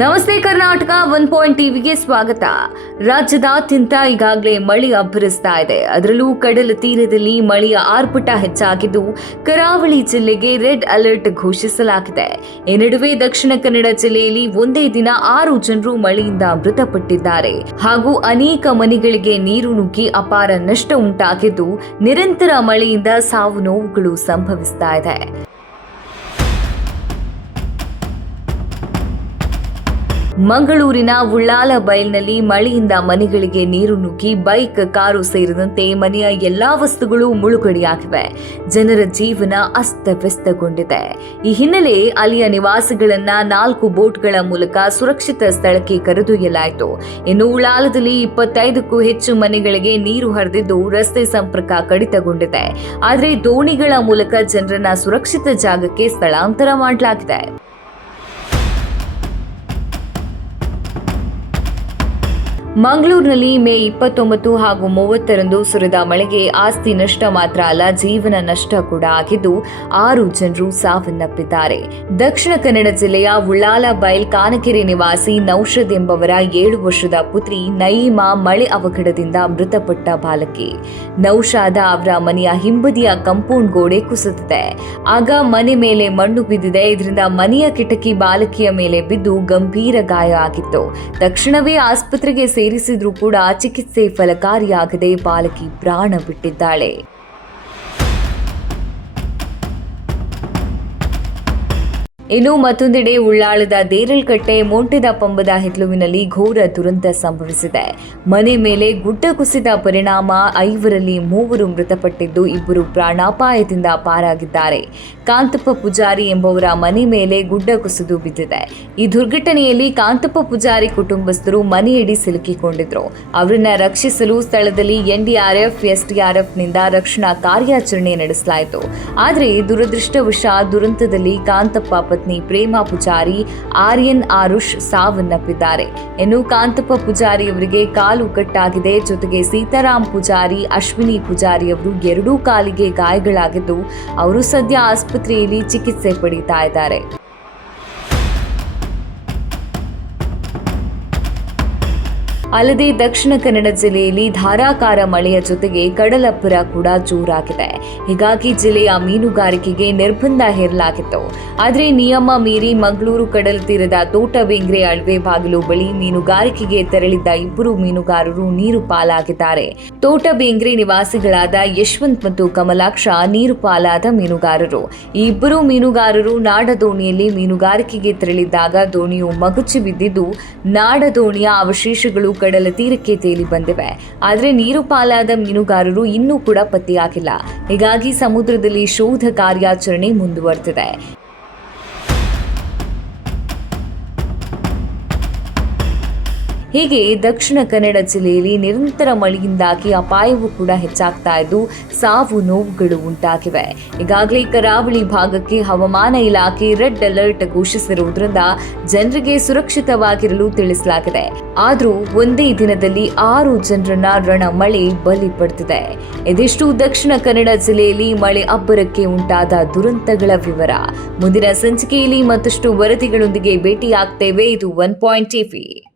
ನಮಸ್ತೆ Karnataka one point ಟಿವಿಗೆ ಸ್ವಾಗತ. ರಾಜ್ಯದಾದ್ಯಂತ ಈಗಾಗಲೇ ಮಳೆ ಅಬ್ಬರಿಸ್ತಾ ಇದೆ. ಅದರಲ್ಲೂ ಕಡಲ ತೀರದಲ್ಲಿ ಮಳೆಯ ಆರ್ಭಟ ಹೆಚ್ಚಾಗಿದ್ದು, ಕರಾವಳಿ ಜಿಲ್ಲೆಗೆ ರೆಡ್ ಅಲರ್ಟ್ ಘೋಷಿಸಲಾಗಿದೆ. ಈ ನಡುವೆ ದಕ್ಷಿಣ ಕನ್ನಡ ಜಿಲ್ಲೆಯಲ್ಲಿ ಒಂದೇ ದಿನ ಆರು ಜನರು ಮಳೆಯಿಂದ ಮೃತಪಟ್ಟಿದ್ದಾರೆ. ಹಾಗೂ ಅನೇಕ ಮನೆಗಳಿಗೆ ನೀರು ನುಗ್ಗಿ ಅಪಾರ ನಷ್ಟ ಉಂಟಾಗಿದ್ದು, ನಿರಂತರ ಮಳೆಯಿಂದ ಸಾವು ನೋವುಗಳು ಸಂಭವಿಸ್ತಾ ಇದೆ. ಮಂಗಳೂರಿನ ಉಳ್ಳಾಲ ಬಯಲ್ನಲ್ಲಿ ಮಳೆಯಿಂದ ಮನೆಗಳಿಗೆ ನೀರು ನುಗ್ಗಿ ಬೈಕ್, ಕಾರು ಸೇರಿದಂತೆ ಮನೆಯ ಎಲ್ಲಾ ವಸ್ತುಗಳು ಮುಳುಗಡೆಯಾಗಿವೆ. ಜನರ ಜೀವನ ಅಸ್ತವ್ಯಸ್ತಗೊಂಡಿದೆ. ಈ ಹಿನ್ನೆಲೆ ಅಲ್ಲಿಯ ನಿವಾಸಿಗಳನ್ನ ನಾಲ್ಕು ಬೋಟ್ಗಳ ಮೂಲಕ ಸುರಕ್ಷಿತ ಸ್ಥಳಕ್ಕೆ ಕರೆದೊಯ್ಯಲಾಯಿತು. ಇನ್ನು ಉಳ್ಳಾಲದಲ್ಲಿ ಇಪ್ಪತ್ತೈದಕ್ಕೂ ಹೆಚ್ಚು ಮನೆಗಳಿಗೆ ನೀರು ಹರಿದಿದ್ದು ರಸ್ತೆ ಸಂಪರ್ಕ ಕಡಿತಗೊಂಡಿದೆ. ಆದರೆ ದೋಣಿಗಳ ಮೂಲಕ ಜನರನ್ನ ಸುರಕ್ಷಿತ ಜಾಗಕ್ಕೆ ಸ್ಥಳಾಂತರ ಮಾಡಲಾಗಿದೆ. ಮಂಗಳೂರಿನಲ್ಲಿ ಮೇ ಇಪ್ಪತ್ತೊಂಬತ್ತು ಹಾಗೂ ಮೂವತ್ತರಂದು ಸುರಿದ ಮಳೆಗೆ ಆಸ್ತಿ ನಷ್ಟ ಮಾತ್ರ ಅಲ್ಲ, ಜೀವನ ನಷ್ಟ ಕೂಡ ಆಗಿದ್ದು ಆರು ಜನರು ಸಾವನ್ನಪ್ಪಿದ್ದಾರೆ. ದಕ್ಷಿಣ ಕನ್ನಡ ಜಿಲ್ಲೆಯ ಉಳ್ಳಾಲ ಬೈಲ್ ಕಾನಕೆರೆ ನಿವಾಸಿ ನೌಷದ್ ಎಂಬವರ ಏಳು ವರ್ಷದ ಪುತ್ರಿ ನಯೀಮಾ ಮಳೆ ಅವಘಡದಿಂದ ಮೃತಪಟ್ಟ ಬಾಲಕಿ. ನೌಷಾದ ಅವರ ಮನೆಯ ಹಿಂಬದಿಯ ಕಂಪೌಂಡ್ ಗೋಡೆ ಕುಸಿದಿದೆ. ಆಗ ಮನೆ ಮೇಲೆ ಮಣ್ಣು ಬಿದ್ದಿದೆ. ಇದರಿಂದ ಮನೆಯ ಕಿಟಕಿ ಬಾಲಕಿಯ ಮೇಲೆ ಬಿದ್ದು ಗಂಭೀರ ಗಾಯ ಆಗಿತ್ತು. ತಕ್ಷಣವೇ ಆಸ್ಪತ್ರೆಗೆ ಸೇರಿಸಿದ್ರೂ ಕೂಡ ಚಿಕಿತ್ಸೆ ಫಲಕಾರಿಯಾಗದೆ ಬಾಲಕಿ ಪ್ರಾಣ ಬಿಟ್ಟಿದ್ದಾಳೆ. ಇನ್ನು ಮತ್ತೊಂದೆಡೆ ಉಳ್ಳಾಳದ ದೇರಲ್ಕಟ್ಟೆ ಮೋಂಟಿದ ಪಂಬದ ಹಿತ್ಲುವಿನಲ್ಲಿ ಘೋರ ದುರಂತ ಸಂಭವಿಸಿದೆ. ಮನೆ ಮೇಲೆ ಗುಡ್ಡ ಕುಸಿದ ಪರಿಣಾಮ ಐವರಲ್ಲಿ ಮೂವರು ಮೃತಪಟ್ಟಿದ್ದು ಇಬ್ಬರು ಪ್ರಾಣಾಪಾಯದಿಂದ ಪಾರಾಗಿದ್ದಾರೆ. ಕಾಂತಪ್ಪ ಪೂಜಾರಿ ಎಂಬುವರ ಮನೆ ಮೇಲೆ ಗುಡ್ಡ ಕುಸಿದು ಬಿದ್ದಿದೆ. ಈ ದುರ್ಘಟನೆಯಲ್ಲಿ ಕಾಂತಪ್ಪ ಪೂಜಾರಿ ಕುಟುಂಬಸ್ಥರು ಮನೆಯಡಿ ಸಿಲುಕಿಕೊಂಡಿದ್ರು. ಅವರನ್ನ ರಕ್ಷಿಸಲು ಸ್ಥಳದಲ್ಲಿ ಎನ್ಡಿಆರ್ಎಫ್ನಿಂದ ರಕ್ಷಣಾ ಕಾರ್ಯಾಚರಣೆ ನಡೆಸಲಾಯಿತು. ಆದರೆ ದುರದೃಷ್ಟವಶ ದುರಂತದಲ್ಲಿ ಕಾಂತಪ್ಪ ಪತ್ನಿ ಪ್ರೇಮಾ ಪೂಜಾರಿ ಆರ್ಯನ್ ಆರುಷ್ ಸಾವನ್ನಪ್ಪಿದ್ದಾರೆ. ಇನ್ನು ಕಾಂತಪ್ಪ ಪೂಜಾರಿ ಅವರಿಗೆ ಕಾಲು ಕಟ್ಟಾಗಿದೆ. ಜೊತೆಗೆ ಸೀತಾರಾಮ್ ಪೂಜಾರಿ, ಅಶ್ವಿನಿ ಪೂಜಾರಿ ಅವರು ಎರಡೂ ಕಾಲಿಗೆ ಗಾಯಗಳಾಗಿದ್ದು, ಅವರು ಸದ್ಯ ಆಸ್ಪತ್ರೆಯಲ್ಲಿ ಚಿಕಿತ್ಸೆ ಪಡೀತಾ ಇದ್ದಾರೆ. ಅಲ್ಲದೆ ದಕ್ಷಿಣ ಕನ್ನಡ ಜಿಲ್ಲೆಯಲ್ಲಿ ಧಾರಾಕಾರ ಮಳೆಯ ಜೊತೆಗೆ ಕಡಲಬ್ಬರ ಕೂಡ ಜೋರಾಗಿದೆ. ಹೀಗಾಗಿ ಜಿಲ್ಲೆಯ ಮೀನುಗಾರಿಕೆಗೆ ನಿರ್ಬಂಧ ಹೇರಲಾಗಿತ್ತು. ಆದರೆ ನಿಯಮ ಮೀರಿ ಮಂಗಳೂರು ಕಡಲ ತೀರದ ತೋಟಬೇಂಗ್ರೆ ಅಳವೆ ಬಾಗಿಲು ಬಳಿ ಮೀನುಗಾರಿಕೆಗೆ ತೆರಳಿದ್ದ ಇಬ್ಬರು ಮೀನುಗಾರರು ನೀರು ಪಾಲಾಗಿದ್ದಾರೆ. ತೋಟಬೇಂಗ್ರೆ ನಿವಾಸಿಗಳಾದ ಯಶವಂತ್ ಮತ್ತು ಕಮಲಾಕ್ಷ ನೀರು ಪಾಲಾದ ಮೀನುಗಾರರು. ಈ ಇಬ್ಬರು ಮೀನುಗಾರರು ನಾಡ ದೋಣಿಯಲ್ಲಿ ಮೀನುಗಾರಿಕೆಗೆ ತೆರಳಿದ್ದಾಗ ದೋಣಿಯು ಮಗುಚಿ ಬಿದ್ದಿದ್ದು ನಾಡ ದೋಣಿಯ ಅವಶೇಷಗಳು ಕಡಲ ತೀರಕ್ಕೆ ತೇಲಿ ಬಂದಿವೆ. ಆದರೆ ನೀರು ಪಾಲಾದ ಮೀನುಗಾರರು ಇನ್ನೂ ಕೂಡ ಪತ್ತೆಯಾಗಿಲ್ಲ. ಹೀಗಾಗಿ ಸಮುದ್ರದಲ್ಲಿ ಶೋಧ ಕಾರ್ಯಾಚರಣೆ ಮುಂದುವರೆದಿದೆ. ಹೀಗೆ ದಕ್ಷಿಣ ಕನ್ನಡ ಜಿಲ್ಲೆಯಲ್ಲಿ ನಿರಂತರ ಮಳೆಯಿಂದಾಗಿ ಅಪಾಯವೂ ಕೂಡ ಹೆಚ್ಚಾಗ್ತಾ ಇದ್ದು ಸಾವು ನೋವುಗಳು ಉಂಟಾಗಿವೆ. ಈಗಾಗಲೇ ಕರಾವಳಿ ಭಾಗಕ್ಕೆ ಹವಾಮಾನ ಇಲಾಖೆ ರೆಡ್ ಅಲರ್ಟ್ ಘೋಷಿಸಿರುವುದರಿಂದ ಜನರಿಗೆ ಸುರಕ್ಷಿತವಾಗಿರಲು ತಿಳಿಸಲಾಗಿದೆ. ಆದರೂ ಒಂದೇ ದಿನದಲ್ಲಿ ಆರು ಜನರನ್ನ ರಣ ಮಳೆ ಬಲಿ ಪಡೆದಿದೆ. ಇದಿಷ್ಟು ದಕ್ಷಿಣ ಕನ್ನಡ ಜಿಲ್ಲೆಯಲ್ಲಿ ಮಳೆ ಅಬ್ಬರಕ್ಕೆ ಉಂಟಾದ ದುರಂತಗಳ ವಿವರ. ಮುಂದಿನ ಸಂಚಿಕೆಯಲ್ಲಿ ಮತ್ತಷ್ಟು ವರದಿಗಳೊಂದಿಗೆ ಭೇಟಿಯಾಗ್ತೇವೆ. ಇದು ಒನ್ ಪಾಯಿಂಟ್ ಟಿವಿ.